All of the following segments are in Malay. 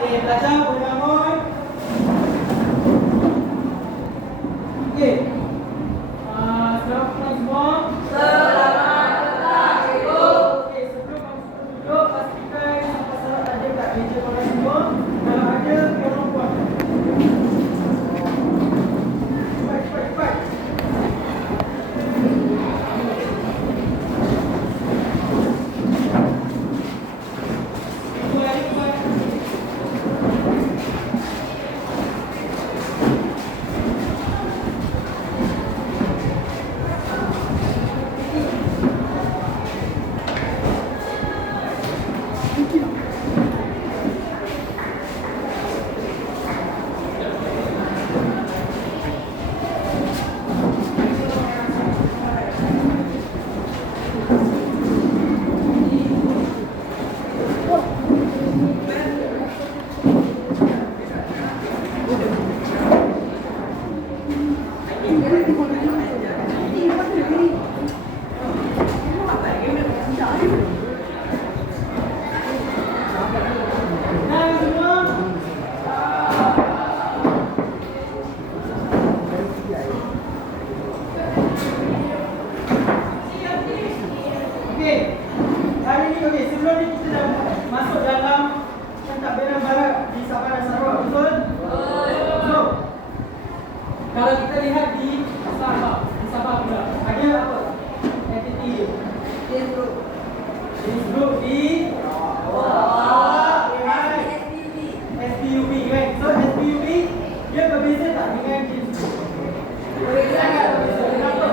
Okey, pelajar boleh bangun. Okey. Selamat petang semua. Selamat petang, Cikgu. Okey, sebelum kamu duduk, pastikan sampah-sampah ada kat meja korang semua. Kalau ada, korang buang. Cepat. Sebelum ni kita dah masuk dalam pentadbiran barat di Sabah dan Sarawak, betul? Betul. Kalau kita lihat di Sabah pula, ada apa? Entiti dia. Jenis group di SPUB kan? So SPUB dia berbeza tak dengan jenis group? Sangat berbeza. Kenapa?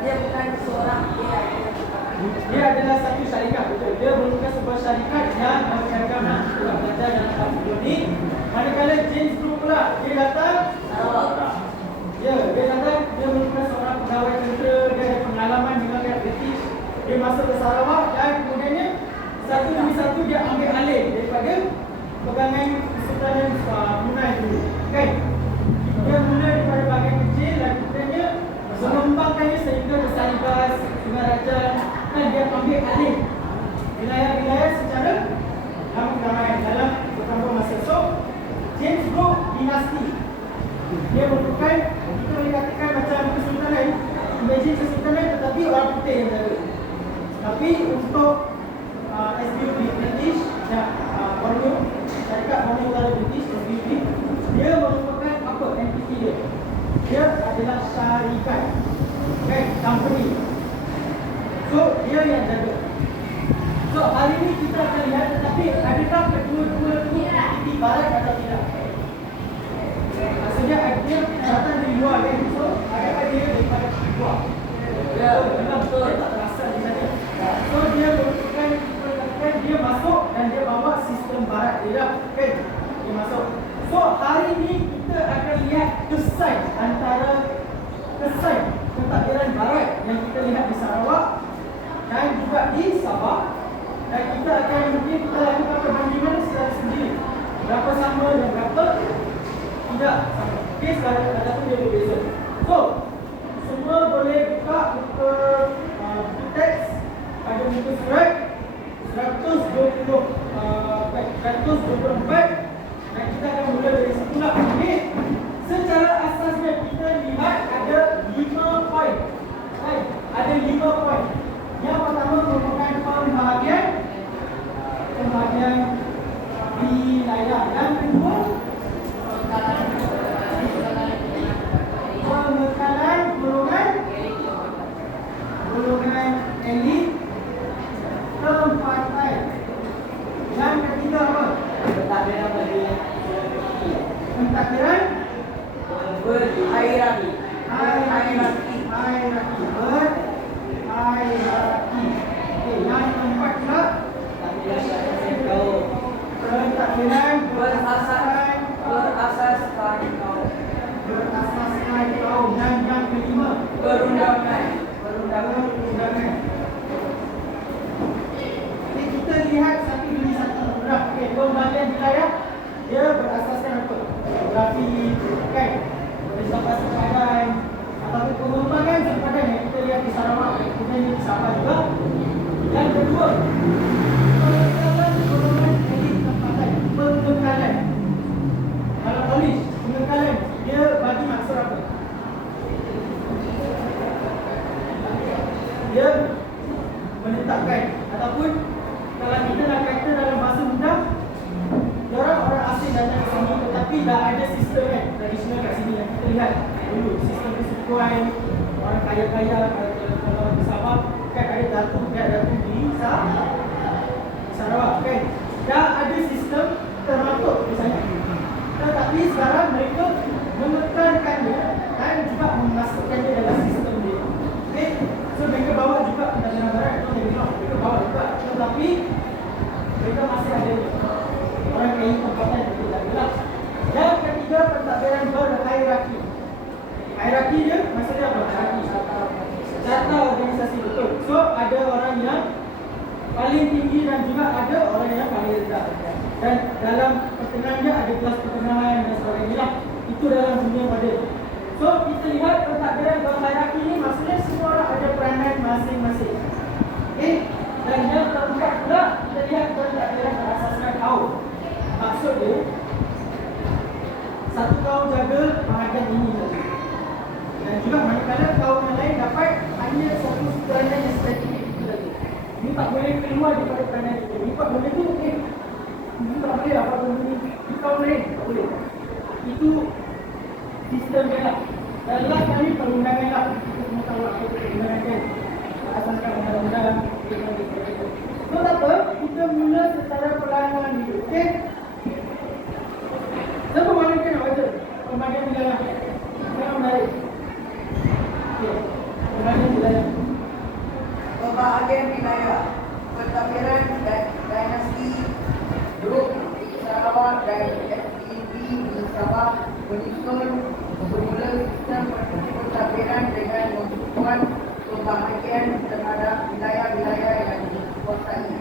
Dia bukan seorang Dia adalah satu syarikat, betul. Dia merupakan sebuah syarikat yang mengerjakan belajar dalam tahun ni. Manakala James Group pula, dia datang dia merupakan seorang pegawai tentera. Dia ada pengalaman dengan rakyat British. Dia masuk ke Sarawak dan kemudiannya satu demi satu dia ambil alih daripada pegangan Kesultanan Brunei dulu. Kan? Dia mula daripada bahagian kecil dan kemudiannya mengembangkannya sehingga ke Salibas, Sungai Raja, dan dia ambil alih wilayah-wilayah secara ramai-ramai dalam beberapa masa. So, James Group dinasti. Dia merupakan, kita boleh katakan macam kesultanan, imagine kesultanan tetapi orang putih yang jaga. Tapi untuk SPUB British, Borneo, syarikat Borneo Utara British, SPUB, dia merupakan apa entiti dia? Dia adalah syarikat, okay, company. So, dia yang jaga. So, hari ini kita akan lihat, tetapi adakah kedua-dua itu entiti barat atau tidak? Maksudnya, dia datang dari luar kan? So, adakah dia daripada luar? Ya, memang betul. Dia tak terasa di sana. So, dia merupakan, dia masuk dan dia bawa sistem barat dia dah, kan? Dia masuk. So, hari ini kita akan lihat kesan antara kesan pentadbiran barat yang kita lihat di Sarawak dan juga di Sabah, dan kita akan mungkin kita lakukan perbandingan secara sendiri. Berapa sama dan berapa tidak sama. Okey, ada tu dia berbeza. So, semua boleh buka buku teks pada muka surat 124 dan kita akan mula dari situlah. Okey. Secara asasnya kita lihat ada 5 poin. Baik, ada 5 poin. Yang pertama merupakan pembahagian wilayah. Yang kedua, pemekaran golongan elit tempatan. Yang ketiga apa? Pentadbiran berhierarki. Okey, yang keempat pula pentadbiran berasaskan kaum. Dan yang kelima perundangan. Jadi kita lihat satu demi satu. Okey, pembagian wilayah dia berasaskan apa? Geografi, kan? Sampai sempadan ataupun pengembangan sempadan yang kita lihat di Sarawak, kemudian di Sabah juga. Yang kedua, pemekaran golongan elit tempatan. dah ada sistem kan tradisional kat sini yang kita lihat dulu, sistem persekutuan orang kaya-kaya kalau di Sabah kan ada datu di Sarawak kan, dah ada sistem termaktub di sana. Tetapi sekarang mereka menekankan dia dan juga memasukkan dia dalam sistem dia. Okay? So mereka bawa juga ke negara barat, mereka bawa juga, tetapi mereka masih ada orang kaya tempatan yang tidak gelap. Yang ketiga, pentadbiran berhierarki. Hierarki dia maksudnya apa? Hierarki tata organisasi, betul. So ada orang yang paling tinggi dan juga ada orang yang paling rendah. Dan dalam pertengahan dia ada kelas pertengahan dan sebagainya. Itu dalam dunia moden. So kita lihat pentadbiran berhierarki ni maksudnya semua orang ada peranan masing-masing. Okay? Dan yang keempat pula kita lihat pentadbiran berasaskan kaum. Maksud dia satu kaum jaga bahagian ini saja. Dan juga manakala kaum yang lain dapat hanya satu peranan yang spesifik itu saja. Ini tak boleh keluar daripada peranan itu. Ini tak boleh tu, ini tak boleh apa benda ni. Ini kaum lain, tak boleh. Itu sistem dia lah. Dan last kali perundangan lah. Kita semua tahu apa itu perundangan kan. Asaskan undang-undang. So tak apa, kita mula secara perlahan-lahan dulu. Okay? Siapa mana kan nak baca? Pembagian wilayah. Siapa menarik? Okay. Pembagian wilayah. Pembahagian wilayah, pentadbiran dinasti Grup Sarawak dan FEB di Sabah menyusun semula sistem pentadbiran dengan membuat pembahagian terhadap wilayah-wilayah yang dikuasai.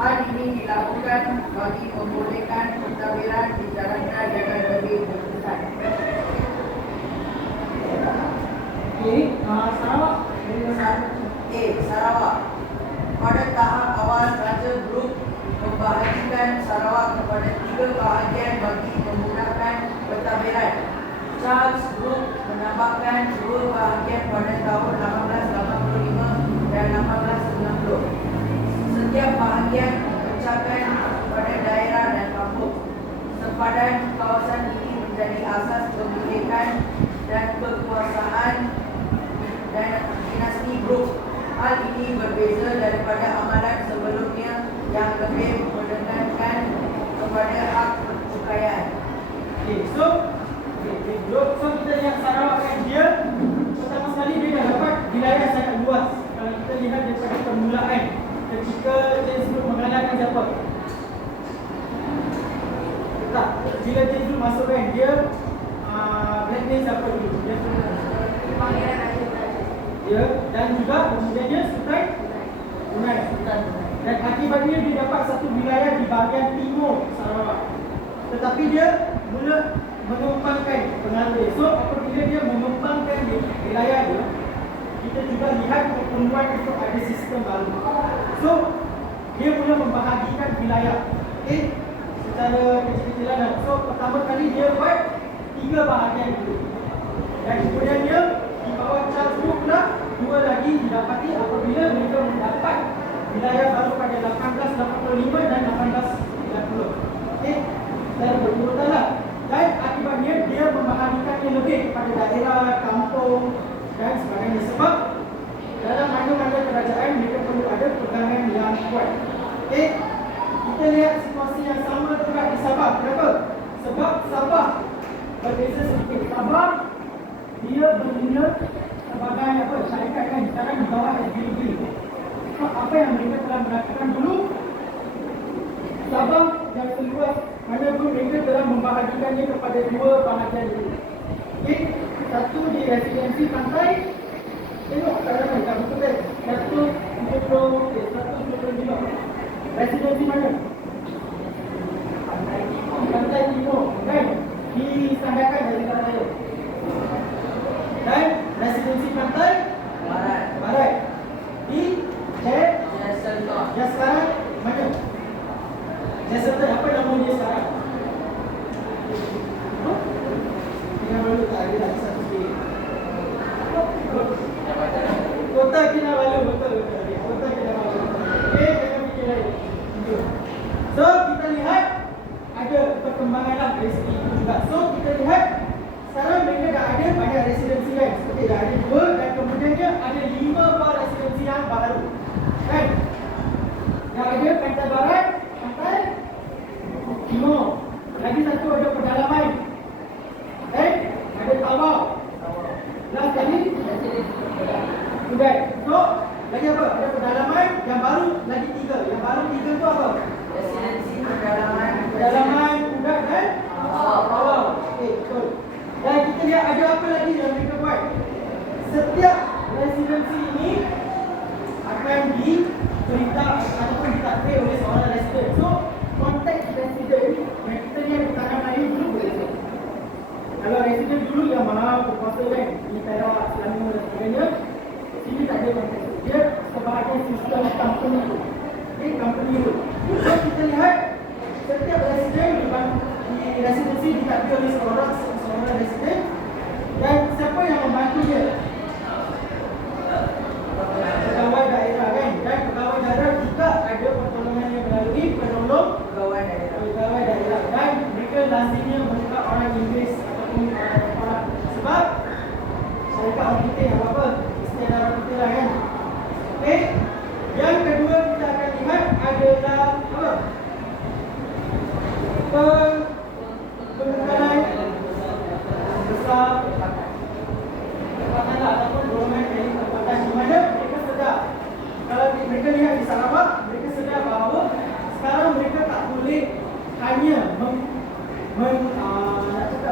Hal ini dilakukan bagi membolehkan pentadbiran dijalankan dengan lebih berkesan. Okay. Sarawak. Sarawak. Pada tahap awal, Raja Brooke membahagikan Sarawak kepada 3 bahagian bagi menggunakan pentadbiran. Charles Brooke menambahkan 2 bahagian pada tahun 1885 dan 1890. Setiap bahagian dipecahkan pada daerah dan kampung. Sempadan kawasan ini menjadi asas pemilikan dan kekuasaan dan dinasti Brooke. Hal ini berbeza daripada amalan sebelumnya yang lebih menekankan kepada hak pertukaian. Okay, so kita lihat Sarawak kan, dia pertama sekali dia dah dapat wilayah sangat luas. Kalau kita lihat daripada permulaan ketika James Brooke mengalahkan siapa? Tak, bila James Brooke masuk kan, dia blacklist siapa dulu? Dia Pangeran Raja Raja. dia dan juga kemudiannya Sultan Brunei. Dan akibatnya dia dapat satu wilayah di bahagian timur Sarawak. Tetapi dia mula mengembangkan pengaruh dia. So apabila dia mengembangkan wilayah dia, kita juga lihat pertemuan untuk ada sistem baru. So dia mula membahagikan wilayah. Okay? Secara kecil-kecilan. So pertama kali dia buat 3 bahagian dulu. Dan kemudiannya di bawah Charles Brooke pula 2 lagi didapati apabila mereka mendapat wilayah baru pada 1885 dan 1890. Okey, dan berurutanlah. Dan akibatnya dia membahagikannya lebih kepada daerah, kampung dan sebagainya. Sebab dalam mana-mana kerajaan mereka perlu ada pegangan yang kuat. Okey, kita lihat situasi yang sama juga di Sabah. Kenapa? Sebab Sabah berbeza sedikit. Sabah dia berguna sebagai apa? Syarikat kan sekarang di bawah SGB. So, apa yang mereka telah melakukan dulu, Sabah yang seluas mana pun mereka telah membahagikannya kepada 2 bahagian dulu. Okey, satu di residensi pantai. Tengok sekarang tak betul. Satu Metro, satu Metro juga. Residensi mana? Pantai Timur, kan? Disandarkan dari negara raya. Dan residensi pantai Barat. Di yang sekarang mana? Yang sekarang apa nama dia sekarang? Kinabalu tak ada lagi satu sikit. Kota Kinabalu, betul. Kota Kinabalu. Okey, jangan fikir lain. So kita lihat ada perkembangan lah dari segi itu juga. So timur. Lagi satu ada pedalaman. Ada tawau. Last kali Udai. So, lagi apa? Ada pedalaman. Yang baru lagi 3. Yang baru 3 tu apa? Residensi, pedalaman, Pedalaman, Udai dan tawau. Okey, betul. Dan kita lihat ada apa lagi yang mereka buat. Setiap residensi ini akan diperintah ataupun ditakdir oleh seorang resident. So, konteks resident yang kita lihat di tangan air dulu boleh. Kalau resident dulu yang maha berkuasa kan, di Perak, Selangor dan sebagainya, sini tak ada konteks. Dia sebahagian sistem company tu. Okay, company tu. So, kita lihat setiap resident di residensi ditakdir oleh seorang resident. Dan siapa yang membantu dia? Pegawai daerah kan. Dan pegawai daerah juga ada pertolongan yang melalui penolong pegawai daerah. dan mereka lazimnya mereka orang Inggeris ataupun orang sebab syarikat orang putih apa-apa istiadat orang putih lah kan. Okey. Yang kedua kita akan lihat adalah apa? Pengekalan besar tempatan lah ataupun golongan elit tempatan di mana mereka sedar. Kalau mereka lihat di Sarawak, mereka sedar bahawa sekarang mereka tak boleh hanya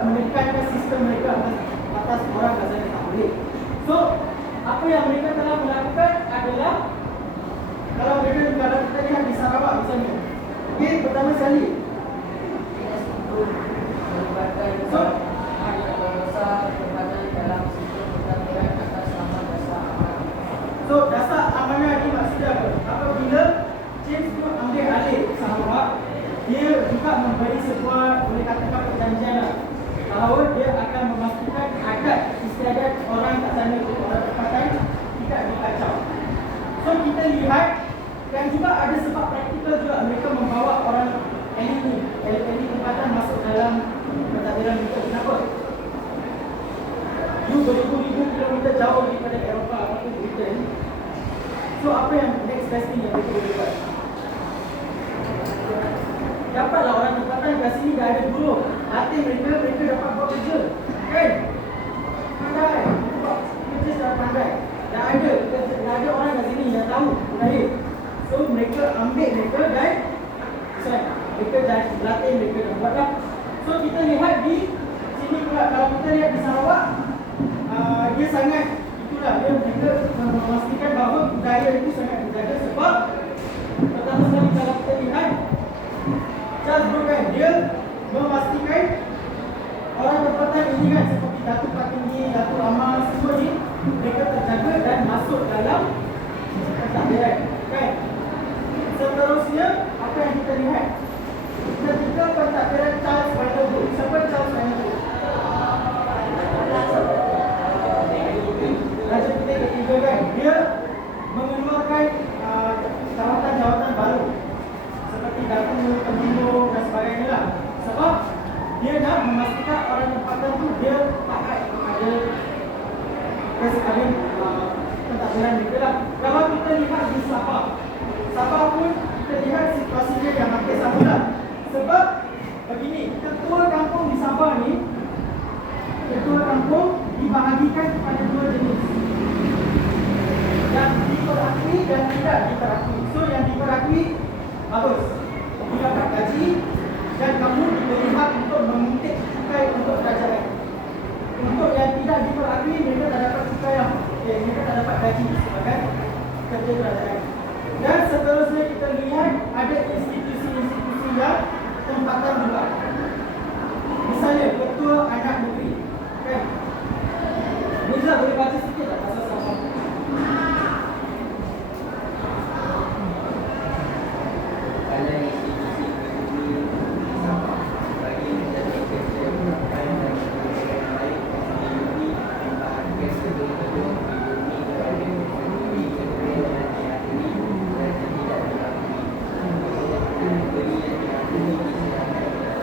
menekankan sistem mereka atas orang kat sana, tak boleh. So, apa yang mereka telah melakukan adalah kalau kita lihat di Sarawak misalnya. Okey, pertama sekali. So, dasar amanah ni maksudnya apa? Apabila James tu ambil alih Sarawak, dia juga memberi sebuah, boleh katakan perjanjian lah, bahawa dia akan memastikan adat istiadat orang kat sana tu, orang tempatan tidak dikacau. So kita lihat dan juga ada sebab praktikal juga mereka membawa orang elit tempatan masuk dalam pentadbiran mereka. Kenapa? You beribu-ribu kilometer jauh daripada Eropah ataupun Britain. So apa yang next best thing yang mereka boleh buat? Dapatlah orang tempatan kat sini dah ada buruh. Latih mereka dapat buat kerja. Kan? Pandai. Buat kerja secara pandai. Dah ada orang kat sini yang tahu budaya. So mereka ambil mereka dan mereka dah latih mereka dan buat lah. So kita lihat di sini pula, kalau kita lihat di Sarawak, dia sangat itulah, mereka memastikan bahawa budaya itu sangat dijaga sebab pertama sekali kalau kita lihat Charles Brogan, dia memastikan orang tempatan ini kan seperti Datuk Patinggi, Datuk Amar, semua ni mereka terjaga dan masuk dalam pentadbiran kan. Seterusnya apa yang kita lihat ketika pentadbiran Charles Vanderbilt. Siapa Charles Vanderbilt? Raja Putih ketiga kan. Dia mengeluarkan jawatan-jawatan baru seperti Datuk Pembingung dan sebagainya lah. Sebab dia nak memastikan orang tempatan tu dia taat kepada pentadbiran mereka lah. Kalau kita lihat di Sabah pun kita lihat situasinya yang hampir sama lah. Sebab begini, ketua kampung di Sabah ni, ketua kampung dibahagikan kepada 2 jenis, yang diperakui dan tidak diperakui. So yang diperakui bagus, didapat gaji dan kamu diberi hak untuk menguntit cukai untuk kerajaan. Untuk yang tidak diperakui, mereka tak dapat cukai lah. Mereka tak dapat gaji sebagai kerja kerajaan. Dan seterusnya kita lihat ada institusi-institusi yang tempatan juga. Misalnya ketua anak negeri kan. Mirza boleh baca sikit tak pasal Sabah? Ada institusi ekonomi Sabah bagi menjadi kerja dan baik ekonomi bahagian seluruh ekonomi kepada ekonomi negeri dan diakui dan tidak diakui. Negeri yang diakui disediakan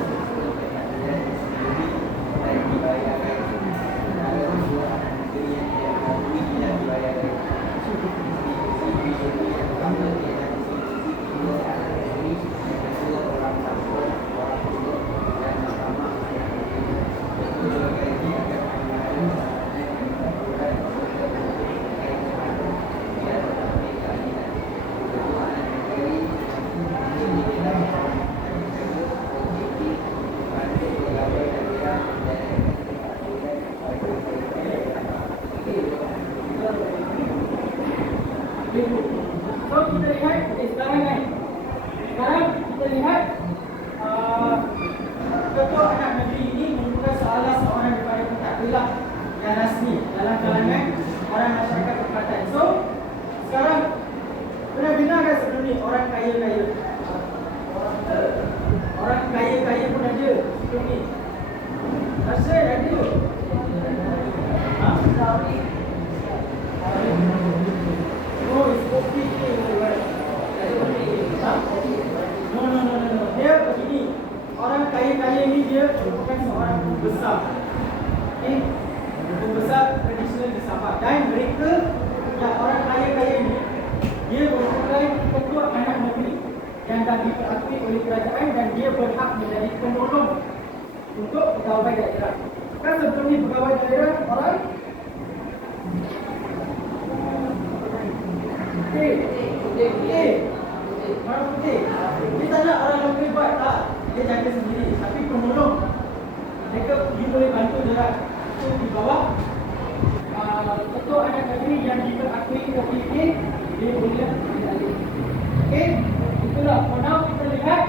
dalam kalangan orang masyarakat tempatan. So, sekarang pernah dengar kan sebelum ni orang kaya-kaya? Orang kaya-kaya pun ada sebelum ni. Rasa ada? Ha? Oh, it's okay. Dia begini. Orang kaya-kaya ni dia merupakan seorang pembesar. Okay? Pembesar tradisional di Sabah. Dan mereka yang orang kaya-kaya ni dia merupakan ketua anak negeri yang dah diakui oleh kerajaan dan dia berhak menjadi penolong untuk pegawai daerah. Kan sebelum ni pegawai daerah orang putih. Orang putih. Dia tak nak orang lokal buat, tak. Dia jaga sendiri. Tapi penolong, mereka you boleh bantu dia. Itu di bawah ketua anak negeri yang diakui OPK, dia boleh dialih. Okey, itulah. For now kita lihat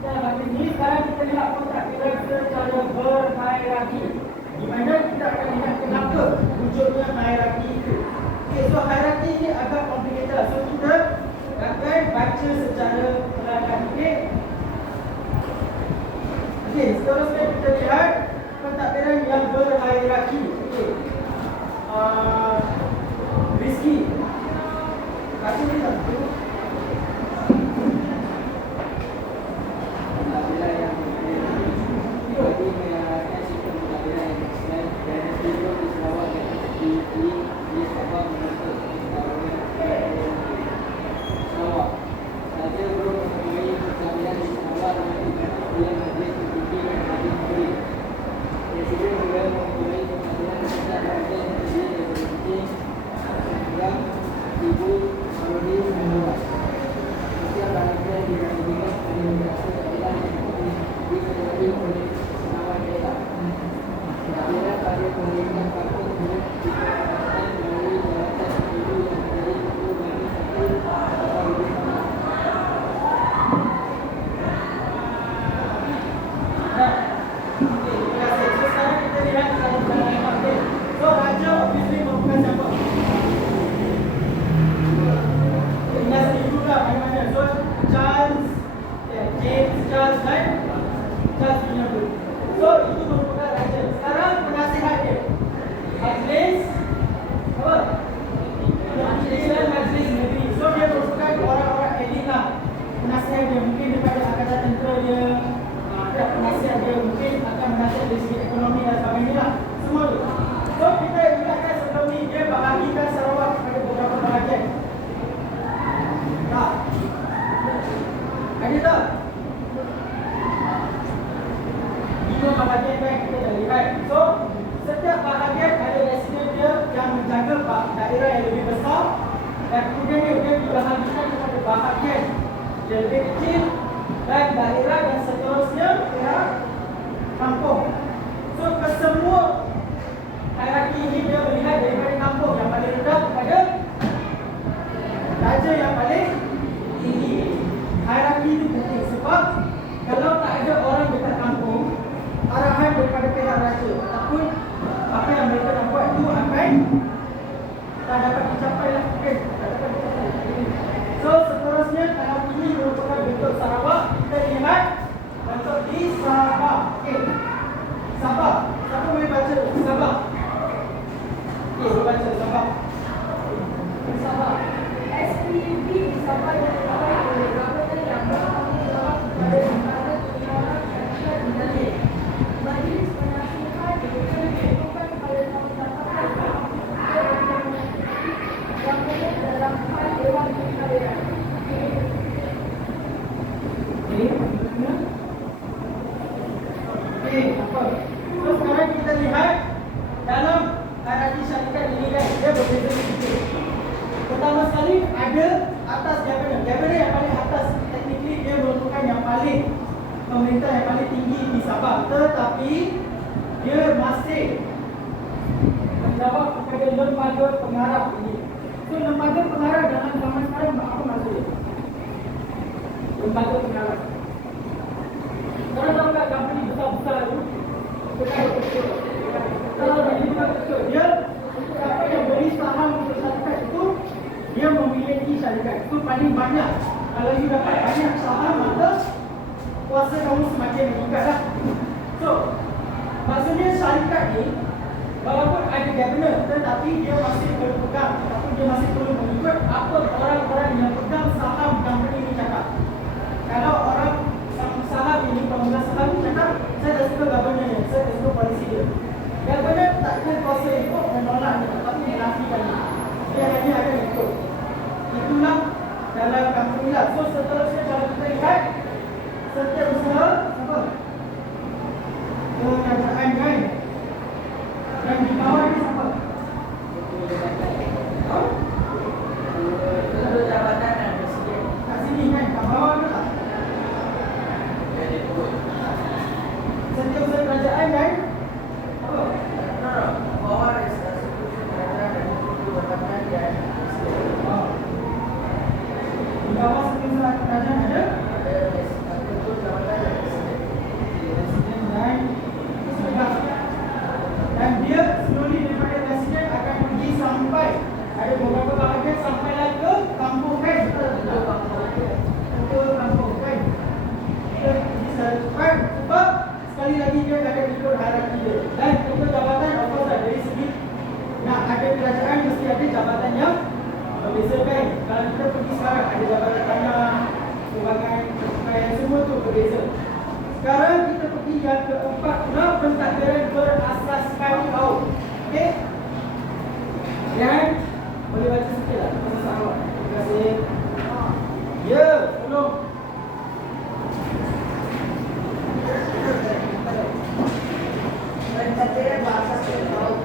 dalam hadis ini. Sekarang kita lihat pentadbiran secara berhierarki. Di mana kita akan lihat kenapa wujudnya hierarki itu. Okay, so hierarki ini agak complicated. So kita akan baca secara perlahan. Okey, seterusnya kita lihat pentadbiran yang berhierarki. Okey. Rizki. Baca ni tak? Pentadbiran yang bagi menyalahkan sistem pentadbiran yang Islam dan hidup di Sarawak dan di Sabah menuntut Sarawak. Saja belum mempunyai pentadbiran di Sarawak dengan dibentuk Majlis Tinggi dan Majlis Negeri. Presiden juga mempunyai pentadbiran pusat dan terdiri dari Kuching, Seberang, Ibu, Sarodi, dan Luas. Setiap bahagian dirancangkan oleh berasa keadilan yang diketuai oleh senawan daerah. Pentadbiran pada pemerintah kampung turut diketuai melalui jawatan ibu yang menjadi ketua bagi satu atau lebih kampung. Okey, terima kasih. So sekarang kita lihat dalam hadis. So raja obviously merupakan siapa? Ingat sendiri juga mana-mana. So Charles, James Charles dan Charles punya tu. So itu merupakan raja. Sekarang penasihat dia. Majlis apa? Majlis negeri. So dia merupakan orang-orang elit lah. Penasihat dia mungkin daripada angkatan tentera dia, ada penasihat dia mungkin akan menasihat dari segi ekonomi dan sebagainya lah. Semua tu. So kita ingatkan sebelum ni dia bahagikan Sarawak kepada beberapa bahagian. Tak? Ada tak? 5 bahagian kan kita dah lihat. So setiap bahagian ada residen dia yang menjaga daerah yang lebih besar dan kemudian dia dibahagikan kepada bahagian yang lebih kecil dan daerah dan seterusnya pihak kampung. So kesemua hierarki ini dia melihat daripada kampung yang paling rendah kepada raja yang paling tinggi. Hierarki itu penting sebab kalau tak ada orang dekat kampung, arahan daripada pihak raja ataupun apa yang mereka nak buat itu akan tak dapat dicapai lah. Okay, tak dapat dicapai. So seterusnya kalau ini merupakan bentuk Sarawak, kita lihat bentuk di Sabah. Okey. Sabah. Siapa boleh baca Sabah? Okey, boleh baca Sabah. Sabah. SPB di Sabah dan Sabah oleh Gubernur yang bertanggungjawab kepada Lembaga Penyiaran Syarikat di Dalil. Majlis Penasihat ditentukan pada tahun 1988 yang boleh dalam hal Dewan Pentadbiran. Okey, apa? So sekarang kita lihat dalam hierarki syarikat ini kan dia berbeza sedikit. Pertama sekali ada atas Gubernur. Gubernur yang paling atas technically dia merupakan yang paling pemerintah yang paling tinggi di Sabah. Tetapi dia masih menjawab kepada lembaga pengarah ini. So lembaga pengarah dalam zaman sekarang apa maksudnya? Lembaga pengarah. Korang tahu tak company besar-besar tu? Kalau di lima kecil, dia semakin banyak. Kalau you dapat banyak saham, maka kuasa kamu semakin meningkat lah. So, maksudnya syarikat ni walaupun ada governor, tetapi dia masih berpegang ataupun dia masih perlu mengikut apa orang-orang yang pegang saham company ni cakap. Kalau orang saham ini, pemegang saham ni cakap, saya tak suka governor ni, saya tak suka polisi dia. Governor tak ada kuasa ikut menolak ni, tetapi menafikan ni. Dia hanya akan ikut. Itulah dalam company lah. So seterusnya kalau kita lihat setiap usaha apa? Kerajaan kan? Dan di bawah ni siapa? Ketua Jabatan dan Presiden. Kat sini kan? Kat bawah tu tak? Setiap usaha kerajaan kan? Apa? Bawah Eksekutif Kerajaan dan Ketua Jabatan dan Presiden. Di bawah setiap usaha kerajaan ada? Ketua Jabatan dan Presiden. Presiden dan Presiden. Dan dia slowly daripada presiden akan pergi sampai ada beberapa bahagian sampai lah ke kampung kan? Betul kampung. Betul kampung kan? Kita pergi sampai sebab sekali lagi dia akan ikut hierarki dia. Dan ketua jabatan of course dari segi nak ada kerajaan mesti ada jabatan yang berbeza kan? Kalau kita pergi sekarang ada jabatan tanah, keuangan, kesukaan, semua tu berbeza. Sekarang kita pergi yang keempat pula, pentadbiran berasaskan kaum. Okey? Dan boleh baca sikit lah pasal Sarawak. Terima kasih. Ya, tolong. Pentadbiran berasaskan kaum.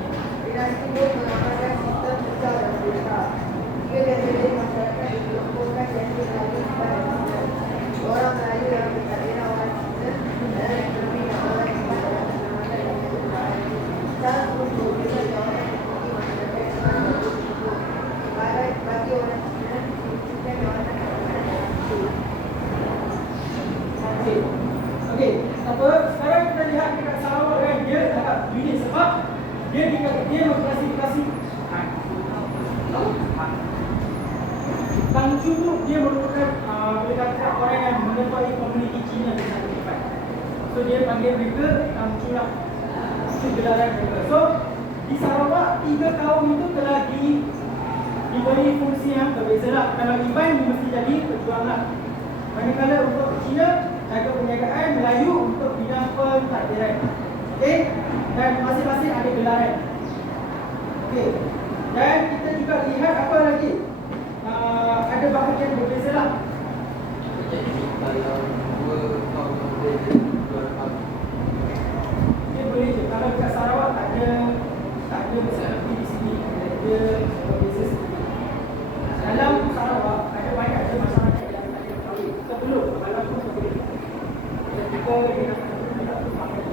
Dinasti pun mengamalkan sistem besar dan besar. Tiga kategori masyarakat dikelompokkan yang dilalui pada Islam. Orang Melayu yang pentadbiran orang Kristen dan ekonomi yang orang yang berada dalam keadaan. Salah pun berbeza jauh yang memiliki masyarakat Islam dan berkumpul. Bagi orang Kristen, disiplin orang Okey. Okey. Apa? Sekarang kita lihat dekat Sarawak kan, dia agak unik sebab dia mengklasifikasi Tangchu tu dia merupakan boleh kata orang yang menyertai komuniti Cina di satu tempat. So dia panggil mereka Tangchu lah. Itu gelaran mereka. So di Sarawak tiga kaum itu telah diberi fungsi yang berbeza lah. Kalau Iban mesti jadi pejuang lah. Manakala untuk Cina jaga perniagaan, Melayu untuk bidang pentadbiran. Okey? Dan masing-masing ada gelaran. Okey. Dan kita juga lihat apa lagi? Ada bahagian berbeza lah. Jadi kalau dua kaum yang berbeza, dua kaum. Dia boleh je. Kalau dekat Sarawak tak ada seperti di sini. Dia berbeza sedikit. Dalam Sarawak ada banyak ada masyarakat yang tak ada kahwin. Sebelum walaupun sebelum. Ketika dia nak pakai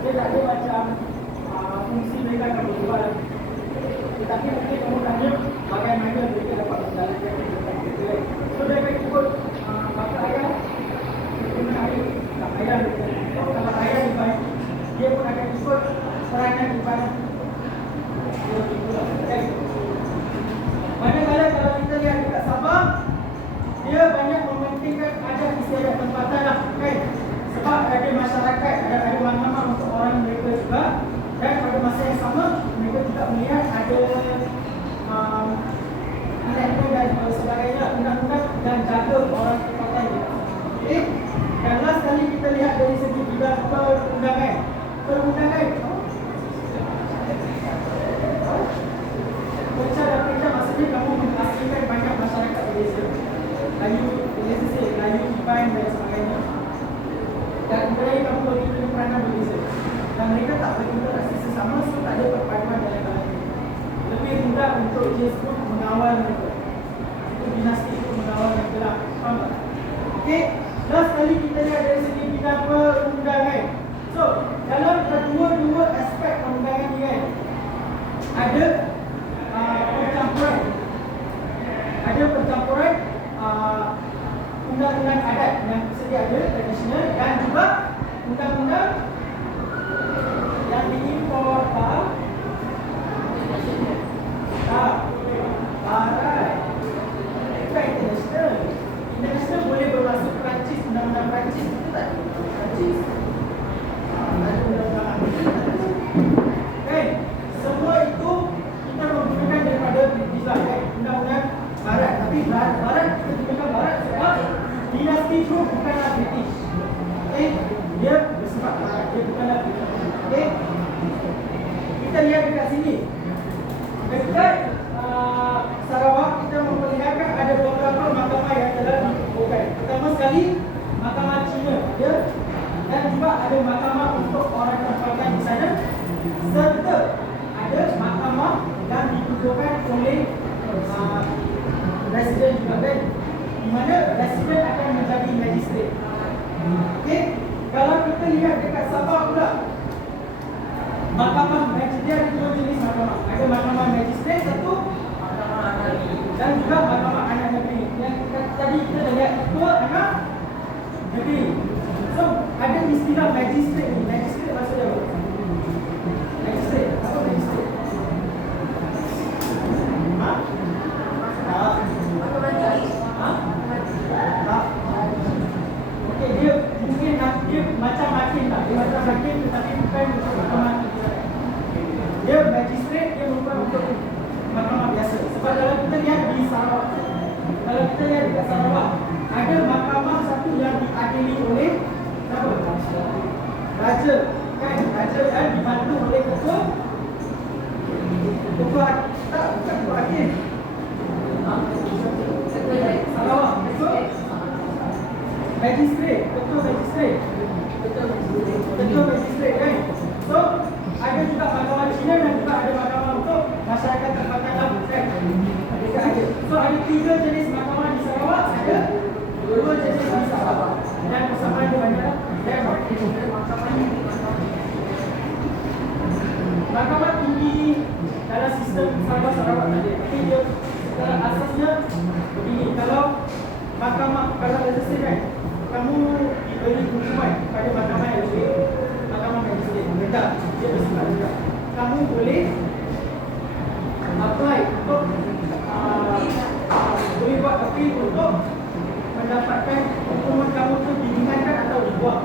dia tak ada macam fungsi mereka akan berubah. Tetapi mungkin kamu tanya bagaimana mereka dapat menjalankan kehidupan mereka. So dia akan ikut bapa ayah, guna ayah, tak ayah mereka. Kalau ayah Iban, dia pun akan ikut peranan Iban. Dia itulah. Okay. Manakala kalau kita lihat dekat Sabah, dia banyak mementingkan adat istiadat tempatan lah, kan? Sebab ada masyarakat, ada makna untuk orang mereka juga. Dan pada masa yang sama, mereka juga melihat ada undang-undang dan sebagainya, undang-undang dan jaga orang tempatan juga. Okay? Dan last kali kita lihat dari segi bidang perundangan. Perundangan, pecah dan pecah maksudnya kamu menghasilkan banyak masyarakat berbeza. Melayu, Iban dan sebagainya. Dan kemudian kamu bagi peranan berbeza. Dan mereka tak berinteraksi sesama, so tak ada perpaduan dalam kalangan mereka. Lebih mudah untuk dia sebut mengawal mereka. Itu dinasti itu mengawal mereka lah. Faham tak? Okey, last kali kita lihat dari segi bidang perundangan. So, dalam kedua-dua aspek perundangan ni kan, ada percampuran. Ada percampuran undang-undang adat yang sedia ada, tradisional, dan juga undang-undang yang diimpor barat. dia bersifat barat, dia bukanlah pilihan. Okey. Kita lihat dekat sini. Dekat Sarawak kita memperlihatkan ada beberapa mahkamah yang telah dikukuhkan. Pertama sekali mahkamah Cina ada, dan juga ada mahkamah untuk orang tempatan di sana, serta ada mahkamah yang dikukuhkan oleh residen juga kan, di mana residen akan menjadi magistrate. Okey, kalau kita lihat dekat Sabah pula, mahkamah magistrate dia ada dua jenis mahkamah. Ada mahkamah magistrate satu, dan juga mahkamah anak negeri. Yang tadi kita dah lihat ketua anak negeri. So ada istilah magistrate ni. Magistrate maksudnya apa? Magistrate, apa magistrate? Ha? Tak. Ha? Tak. Okey, dia mungkin dia macam hakim tak? Dia macam hakim tetapi bukan untuk mahkamah tinggi. Dia magistrate, dia bukan untuk mahkamah biasa. Sebab kalau kita lihat di Sarawak, kalau kita lihat di Sarawak, ada mahkamah satu yang diadili oleh siapa? Raja, kan? Raja dan dibantu oleh ketua tak, bukan ketua hakim. Sarawak, ketua magistrate, ketua magistrate, ketua magistrate, kan? So ada juga mahkamah Cina dan juga ada mahkamah untuk masyarakat tempatan laut, kan? Mereka ada. So ada 3 jenis mahkamah di Sarawak, ada 2 jenis di Sabah. Dan persamaan di mana? Mahkamah tinggi dalam sistem Sabah Sarawak tadi. Tapi dia secara asasnya begini. Kalau mahkamah, kalau legislatif kan, kamu diberi hukuman pada mahkamah yang lebih, mahkamah magistrate mereka dia bersifat juga. Kamu boleh apply untuk boleh buat appeal untuk mendapatkan hukuman kamu tu diringankan atau dibuang.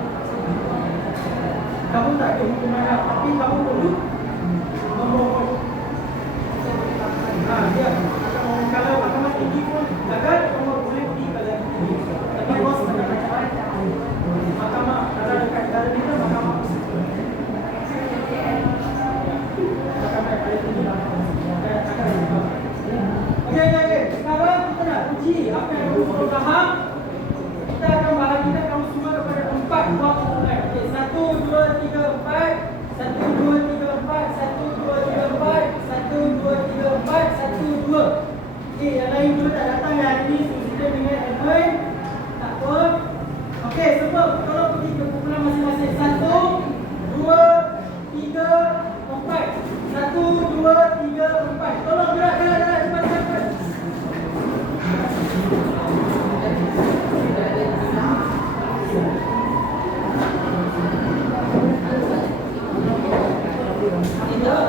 Kamu tak ada hukuman lah, tapi kamu perlu memohon. Dia akan kalau mahkamah tinggi pun gagal, kamu boleh pergi ke lagi tinggi. Tapi bos macam-macam. Mahkamah kalau dekat negara kita mahkamah Okey. Sekarang kita nak uji apa yang kamu perlu faham. Kita akan bahagikan kamu semua kepada 4 buah kumpulan. Okey, 1, 2, 3, 4. 1, 2, 3, 4. 1, 2, 3, 4. 1, 2, 3, 4. 1, 2. Okey, yang lain dua tak datang hari ni. Kita dengan admin. Tak apa. Okey, semua tolong pergi ke kumpulan masing-masing. 1, 2, 3, 4. 1, 2, 3, 4. Tolong gerak cepat. Tiga.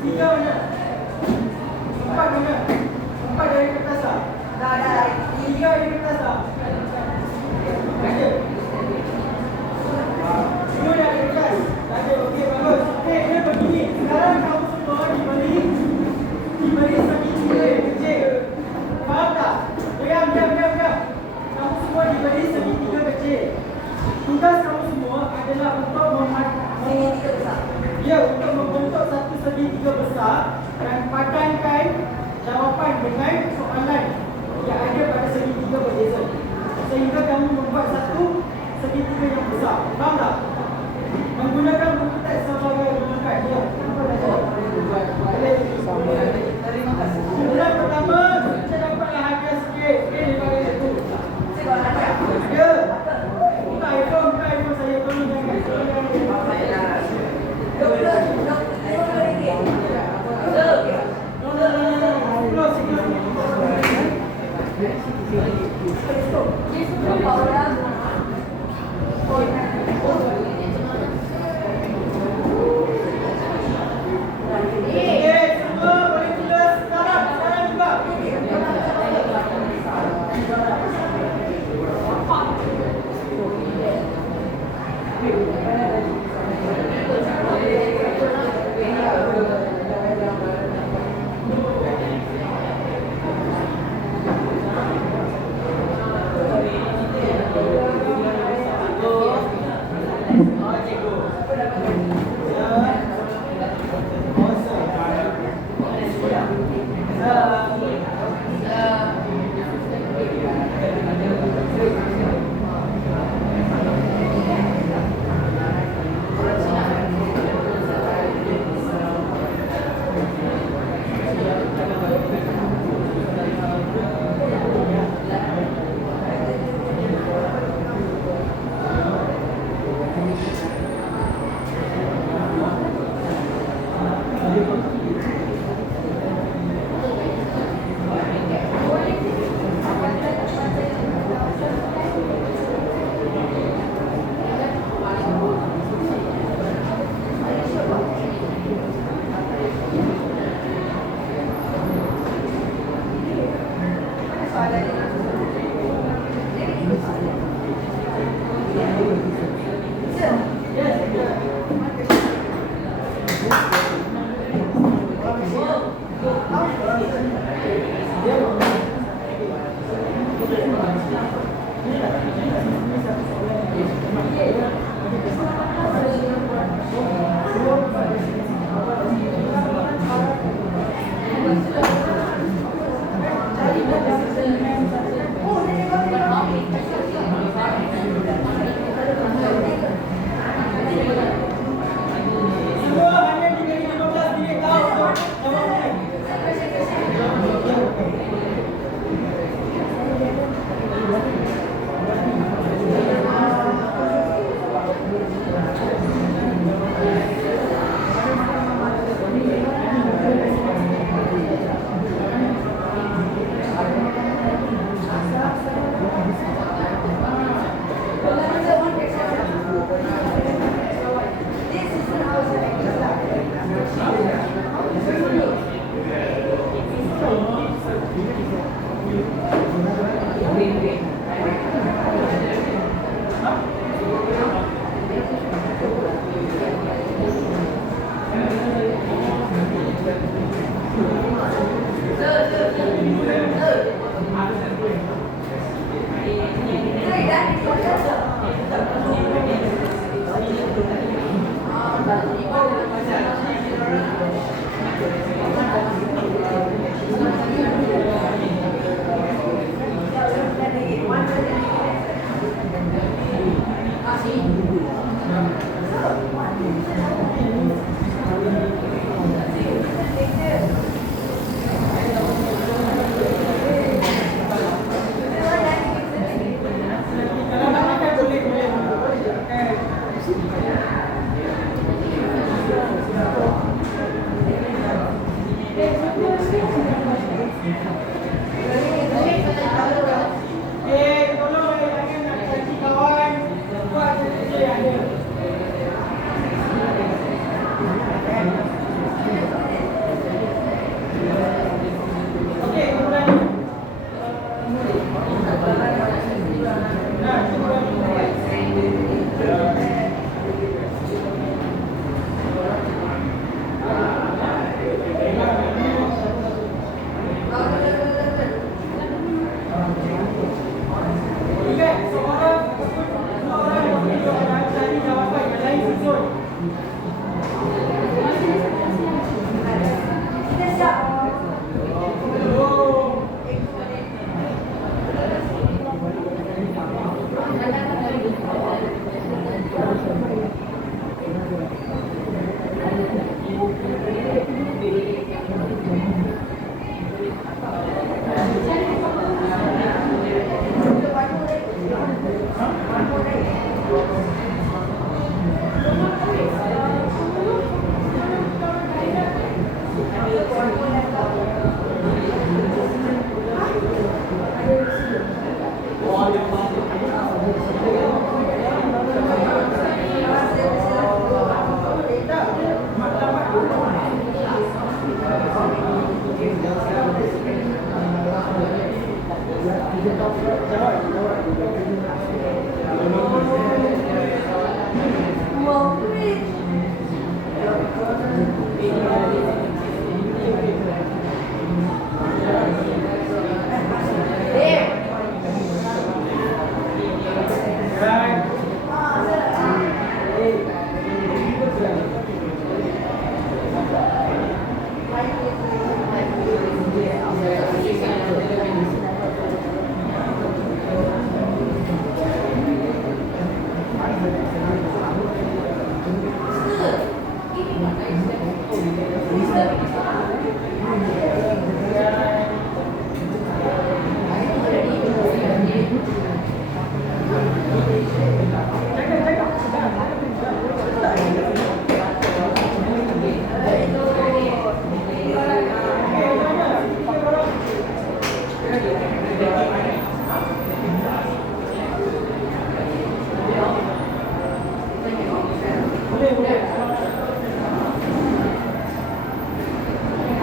Tiga mana? Empat mana? Empat dari kertas tak? Dah. Tiga dari kertas tak? Ada. Dua dari kertas. Ada. Okey, bagus. Okey, dia begini. Sekarang kamu semua diberi segitiga yang kecil. Faham tak? Diam. Kamu semua diberi segitiga kecil. Tugas kamu semua adalah untuk Segitiga besar. Ya, untuk membentuk satu segitiga besar dan padankan jawapan dengan soalan yang ada pada segitiga berbeza. Sehingga kamu membuat satu segitiga yang besar. Faham tak? Menggunakan buku teks sebagai rujukan. Ya, kenapa dah jawab? Terima kasih. Bulan pertama, saya dapatlah hadiah sikit. Okey, daripada itu. Saya bawa hadiah. Ya. Buka iPhone saya. Tolong jangan.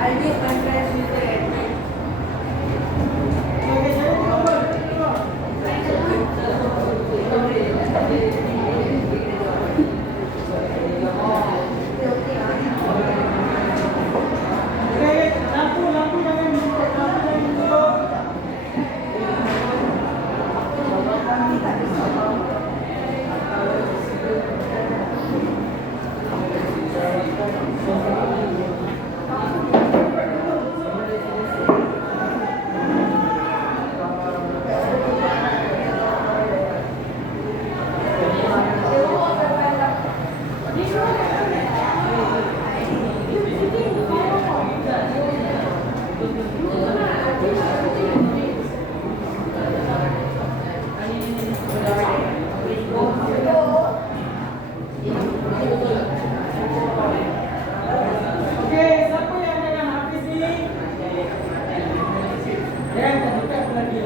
I miss my friends with them. Okay, saya tengok bal. Tengok. Okay, lampu jangan ditutup. Lampu jangan ditutup. Okey, siapa yang dah habis ni? Jangan terdekat lagi.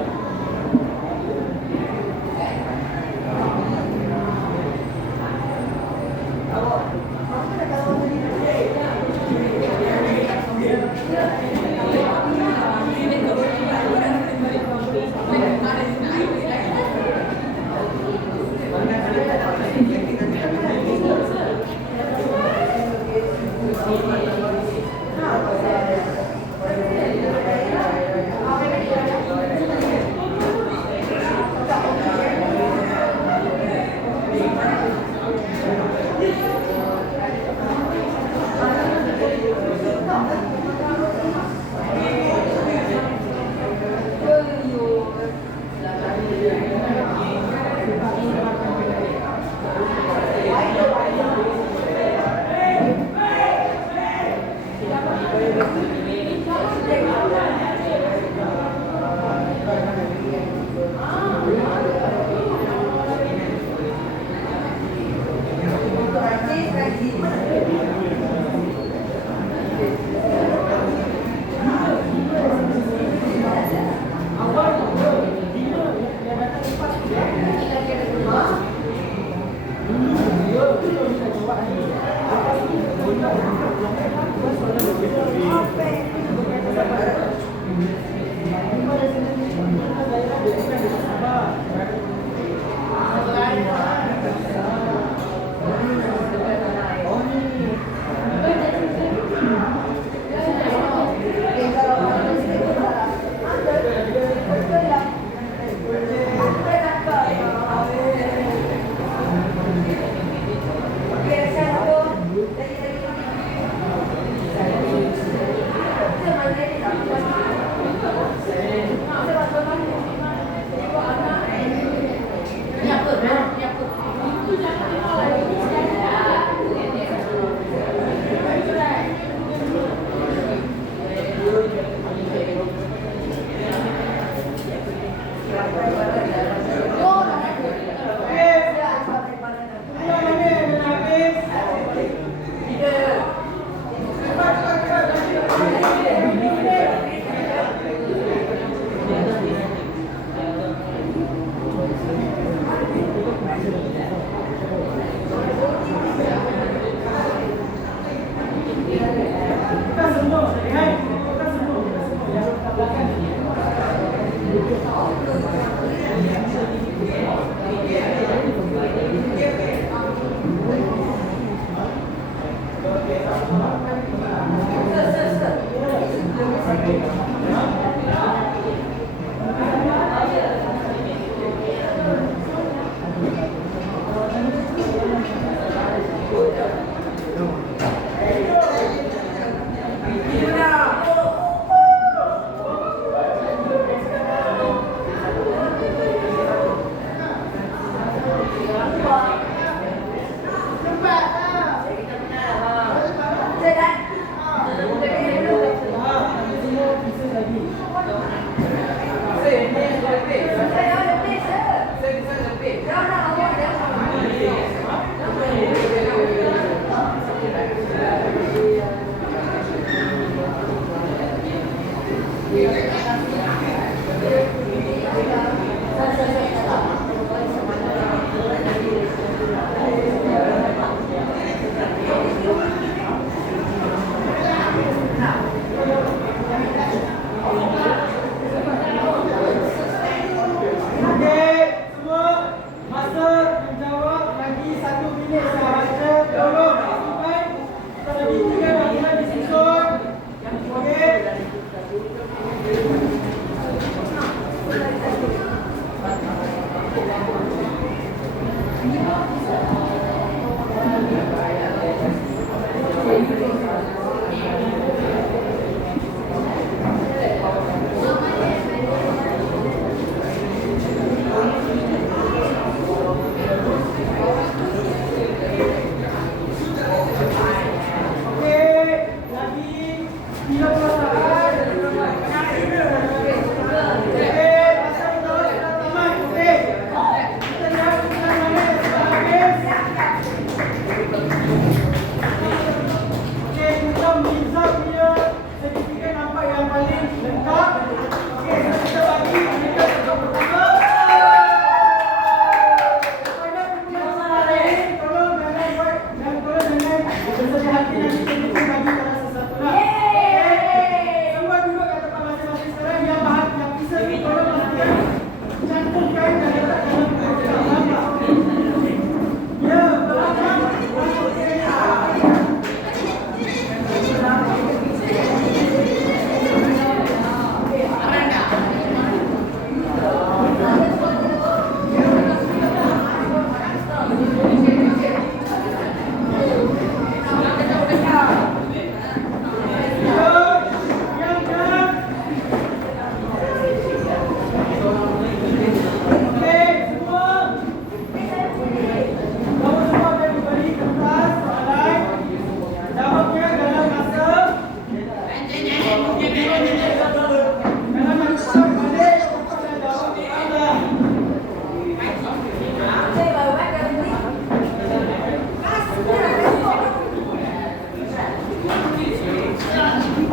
Kalau nak cepat balik, cepat dah jawab soalan.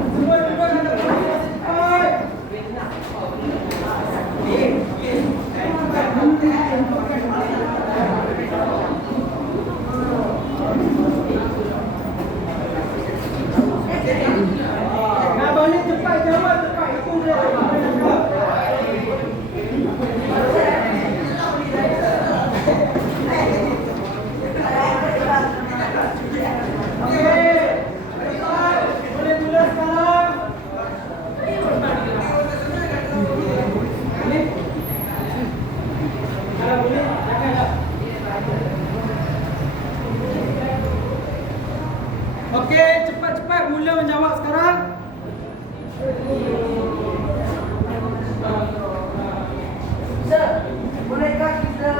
Semua duduk ada proses cepat. Nak balik cepat jawab cepat. Itu dia nak jawab. Okey. Cepat. Boleh mula sekarang. Boleh? Kalau boleh, jangan tak. Okey, cepat-cepat mula menjawab sekarang. Sir, bolehkah kita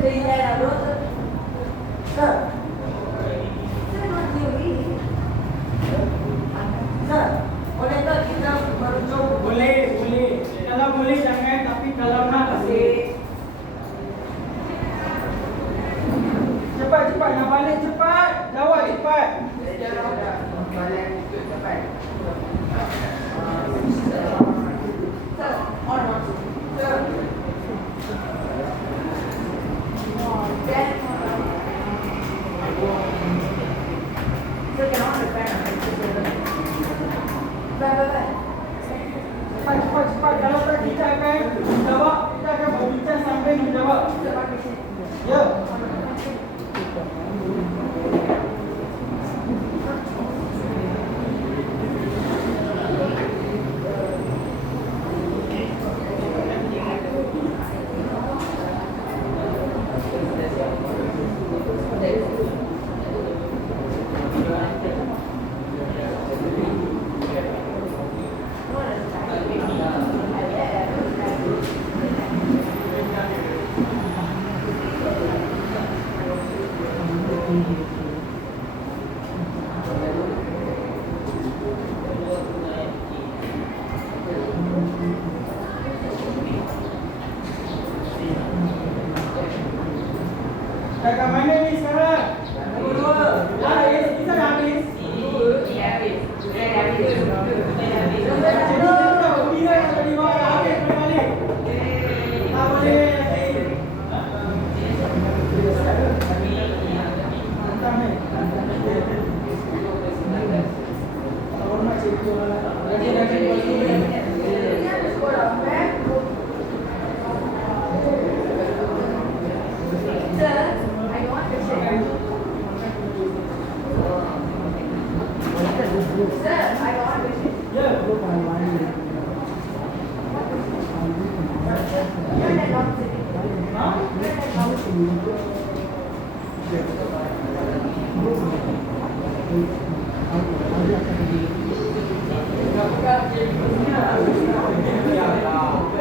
lihat dulu? Sir, saya nak teori. Sir, bolehkah kita merujuk? Boleh, boleh. Kalau boleh jangan, tapi kalau nak boleh. Cepat-cepat nak balik cepat. Jawab cepat. Cepat-cepat. Kalau tak kita akan jawab, kita akan berbincang sambil menjawab. Ya. Dah kat mana ni sekarang? Dah habis? Kita dah habis? Jadi kita dah berdiri dah tadi bawah dah habis boleh balik? Tak boleh. Tentang ni. Hormat cikgu lah. Ya.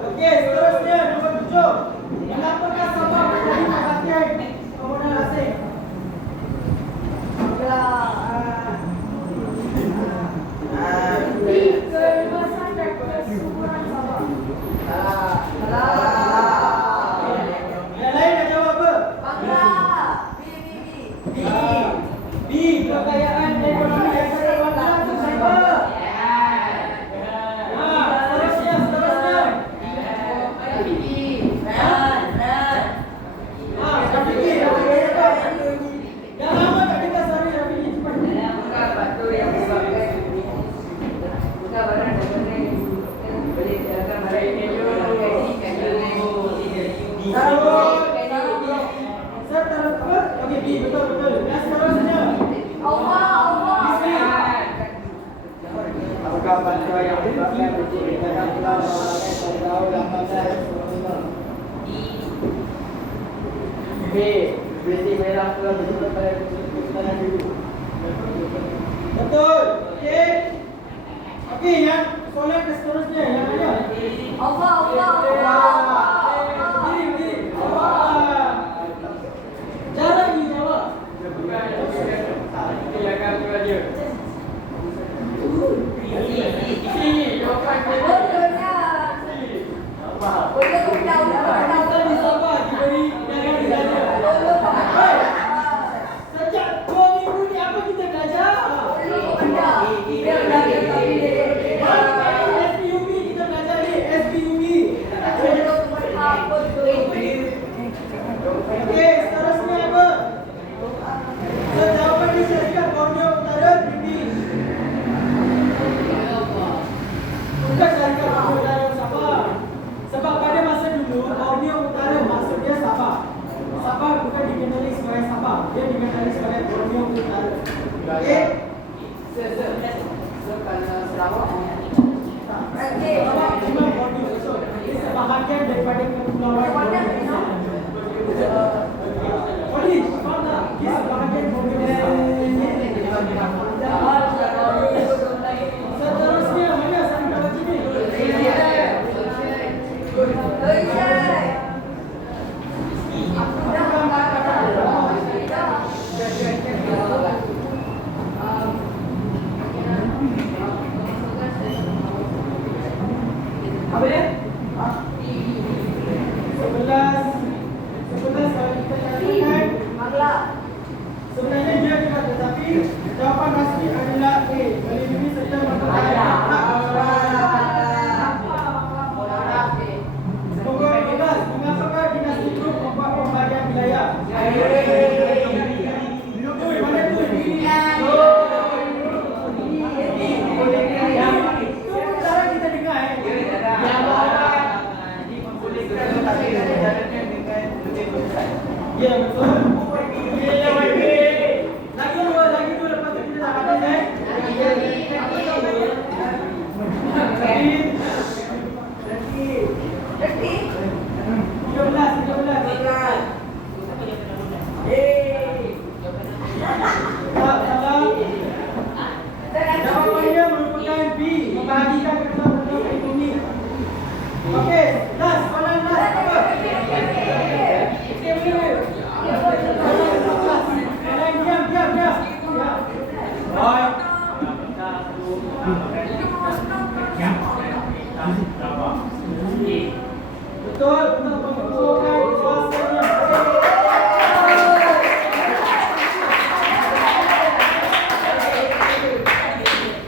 Okey, seterusnya nombor 7. Mengapakah Sabah menjadi perhatian kemudian asing? Keluasan dan kesuburan Sabah. Yang lain nak jawab apa? B. Kekayaan ekonomi yang terbatas untuk Sabah. Seterusnya. Rafiki. Dah lama tak dengar suara Rafiki, cepat. Bukan faktor yang menyebabkan ini. Bukan barang dan benda yang boleh dikatakan barang ini Okey, B. Betul. Dan seterusnya. Apakah faktor yang menyebabkan penciptaan pulau Malaysia pada tahun 1895? B. British Merah telah bersumber pada Kesultanan dulu. Betul. Okey, yang soalan ke seterusnya yang ada. Diri. Jarang dijawab. Dia akan belajar. Kita di Sabah diberi negara belajar. Hai. Sejak 2 minggu ni apa kita belajar? SPUB kita belajar ni. SPUB. Okey, seterusnya apa? Jawapan di syarikat Borneo Utara British. Bukan syarikat Borneo Utara Sabah. Sebab pada masa dulu Borneo Utara maksudnya Sabah. Sabah bukan dikenali sebagai Sabah, dia dikenali sebagai Borneo Utara. Okey? kalau Sarawak Sabah cuma Borneo. So, ini sebahagian daripada kepulauan Borneo. Polis, faham tak? Dia sebahagian Borneo. Seterusnya mana sampai kat sini? Apa dia? 11 kalau kita katakan sebenarnya dia juga, tetapi jawapan rasmi adalah A. Melindungi serta mempertahankan hak Nombor 12. Mengapakah dinasti Group membuat pembagian wilayah? Mana tu? Itu pun cara kita dengar Ya, betul. Lagi dua lepas tu kita tak habis Jawapannya merupakan B. Membahagikan kebetulan ekonomi. Okey, last, soalan last apa? Diam. Baik. Betul, untuk mengumpulkan suasana.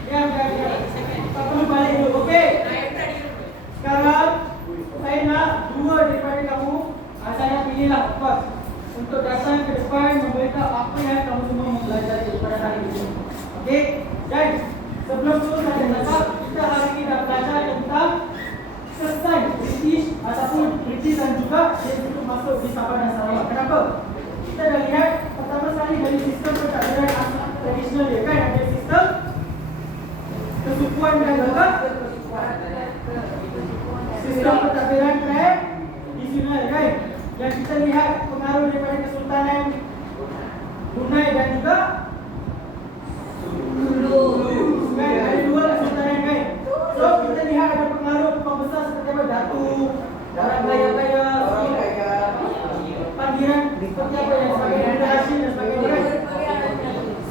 Diam. Tak perlu balik dulu, okey? Sekarang, saya nak dua daripada kamu. Saya pilihlah, Pak, untuk datang ke depan memberitahu apa yang kamu semua mempelajari pada hari ini. Okey? Dan sebelum tu saya cakap, kita hari ini dah belajar tentang kesan British ataupun British dan juga dia itu masuk di Sabah dan Sarawak. Kenapa? Kita dah lihat pertama sekali dari sistem pentadbiran tradisional dia kan, ada sistem kesukuan dan juga sistem pentadbiran tradisional kan. Yang kita lihat pengaruh daripada Kesultanan Brunei dan juga kan ada dua kesultanan kan. So kita lihat ada pengaruh pembesar seperti apa, Datuk, Darah Gaya-Gaya, panggilan seperti apa yang sebagainya, Bunda Hashim dan sebagainya kan.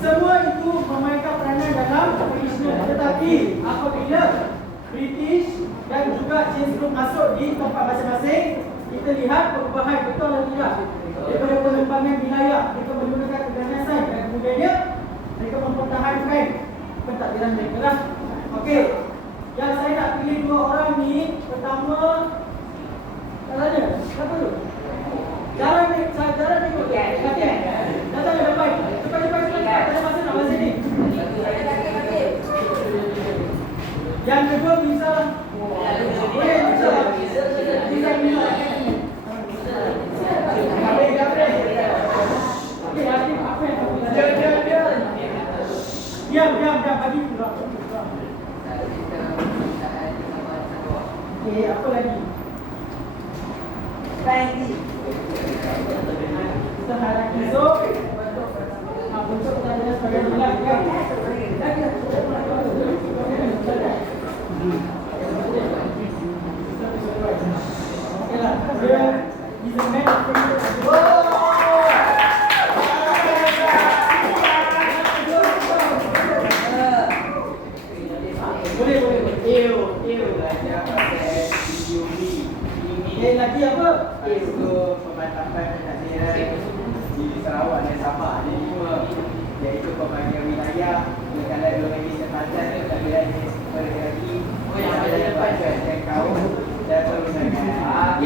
Semua itu memainkan peranan dalam Krishna. Tetapi apabila British dan juga James Cook masuk di tempat masing-masing, kita lihat perubahan betul atau tidak. Daripada pengembangan wilayah, mereka menggunakan keganasan dan kemudiannya mereka mempertahankan pentadbiran mereka lah. Okey, yang saya nak pilih dua orang ni, pertama, katanya, siapa tu? Jarang tengok. Datang ke depan. Cepat. Ada masa nak bahas ni. Yang kedua bisa. Boleh bisa. Okey, Hakim, apa yang kamu diam, bagi pula. Okey, apa lagi? Kita harap esok bentuk pertanyaan sebagai bilang ya. Okeylah, dia is a man of lagi apa? Itu pemantapan pentadbiran di Sarawak dan Sabah ada 5, iaitu pembagian wilayah, kekalahan domestik tempatan, pentadbiran lagi, yang ada yang kaum dan perundangan.